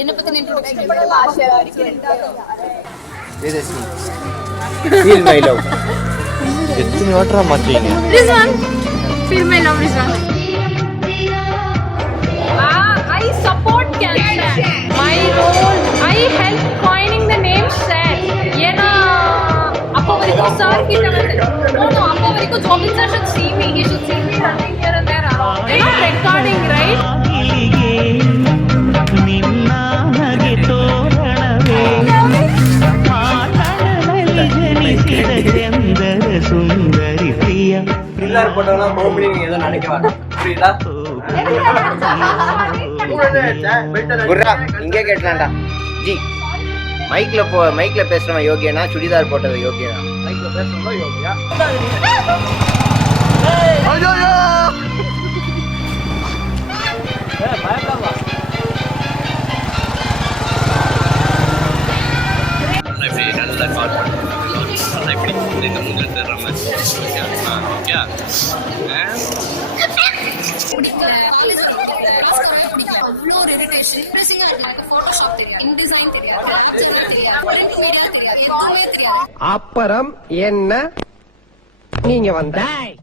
என்ன பத்தி introduction Feel my love. எத்தனை வாட்டரா மாட்டீங்க? This one. Feel my love, this one. I support cancer. My role, I help coining the name Sir. ஏன்னா அப்போ வரைக்கும் sir கிட்ட வந்து no அப்போ வரைக்கும் Jobin sir should see me. He should see me running here and there around. They are recording, right? எல்லாரும் போட்டோம்னா கோமடி ஏதோ நினைக்கவாங்க புரியுதா? குர்ரா இங்கே கேட்கலாம்டா ஜி. மைக்ல பேசுறவன் யோகியனா, சுடிதார் போட்டது யோகியனா? மைக்ல பேசுறவன் யோகியா? ஐயோ பயப்படாதா. இப்படி நல்லா கால் பண்ணுறேன் இப்படி இந்த முதல் தர்ற மாதிரி ஓகே அவ்வளோ ரெபிடேஷன் போட்டோஷாப் தெரியாது, இன்டிசைன் தெரியாது, தெரியாது, எதுவுமே தெரியாது. அப்புறம் என்ன நீங்க வந்த